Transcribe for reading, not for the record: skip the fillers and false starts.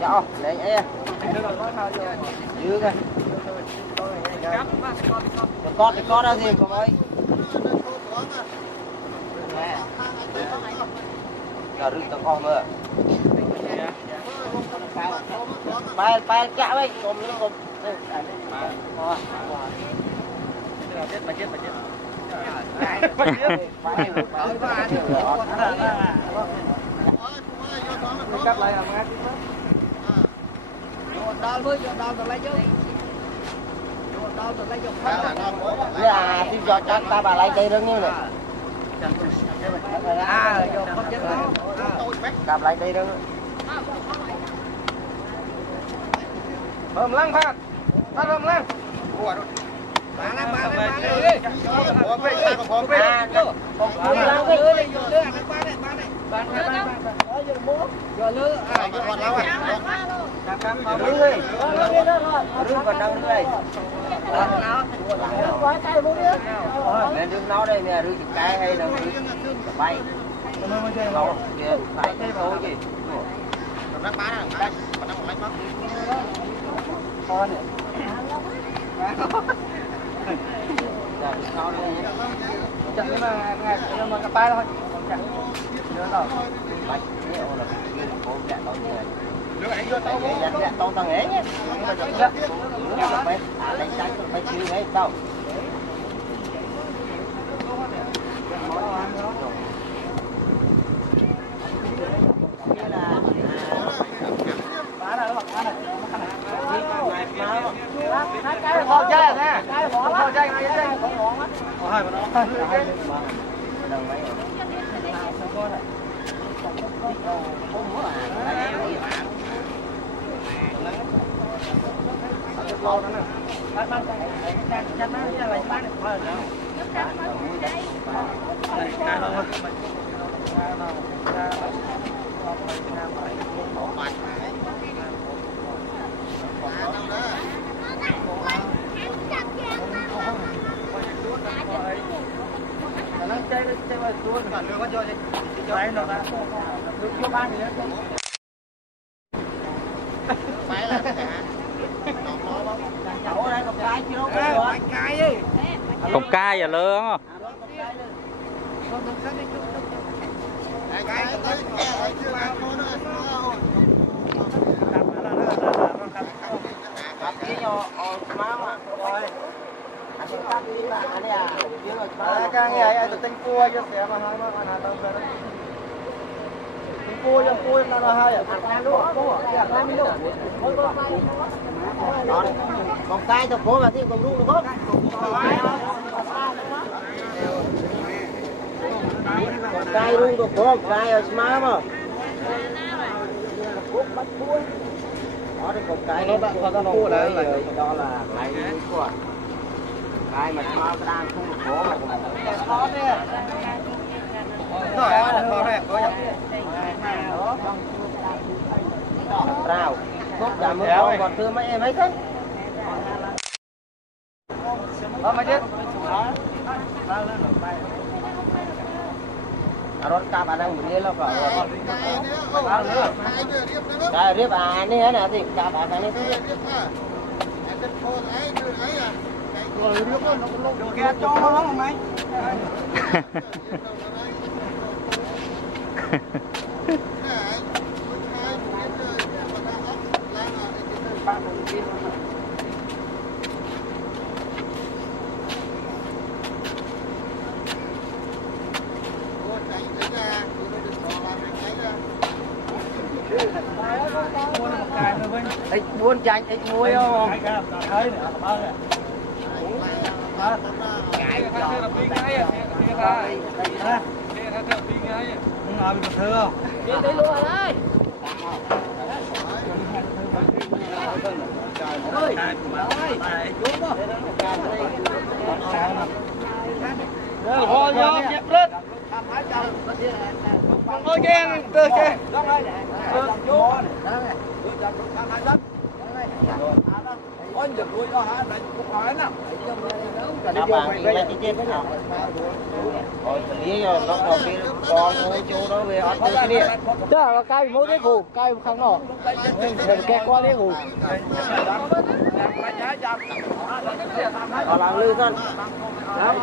Dạ, lấy ấy. Dư coi. Con ra gì không ơi? Giờ rừng tao con nữa. Bài chạm ấy, còn nữa còn. Bà chết. Cắt lại làm ngay. Đo với đo từ lấy chứ. Đo từ lấy cho. Là thì cho chắc ta bà lấy cây rừng như này. À, vô không chết đó. Cặp lại cây rừng. Bơm lăng phát. Phát bơm lăng. Bán đi. Giờ lứa à giờ còn lâu à. Cam mà lứa đi. Lứa còn đang lứa đây. Nên đừng nói đây nè, lứa cái hay là bay. Lâu kìa, phải cái phố gì. Nó bán à, còn đang lấy mất. Con này. Giờ sau đây chẳng cái mà cái bay thôi. Nhớ đâu. Bạch cái ô là cô chạy tao như này. Nếu anh vô tao dặn tao tao nghé nhé. Lấy trái phải chịu đấy tao. Kho chơi nè. Kho chơi ngay đây. Hai mà nó. Đừng mấy. Nó chơi vào chuột còn lừa có chơi gì? Chơi nó ra. Vô ban gì đó. Phải là Cọng cai giờ lơ không? Cái nghe ai tự tin cua cho xe mà hai mà anh tao rồi. Cua nó hai à. Còn cái tao phố mà thì còn luôn được còn cái luôn được phố cái ở má mà. Đó thì còn cái nó cua đấy đó là cái của cái mà má đang không được phố mà khó thế. Khó này có rào cốt cả một con còn thưa mấy em ấy thế mấy chết rồi cặp anh đang muốn là phải riếp anh ấy nè thì cặp anh ấy rồi riếp nó được kia cho nó không mấy ít buôn chanh ít muối không đi luôn đây thôi vô nhặt lên thôi kia từ kia Nó bằng đi lên chết nào. Rồi lý do nó còn cái con ngôi chú nó về ăn cái điện. Chứ là cái mỗi cái củ, cái khăn nọ. Kẹt qua cái củ. Họ làm lư thân. Đó,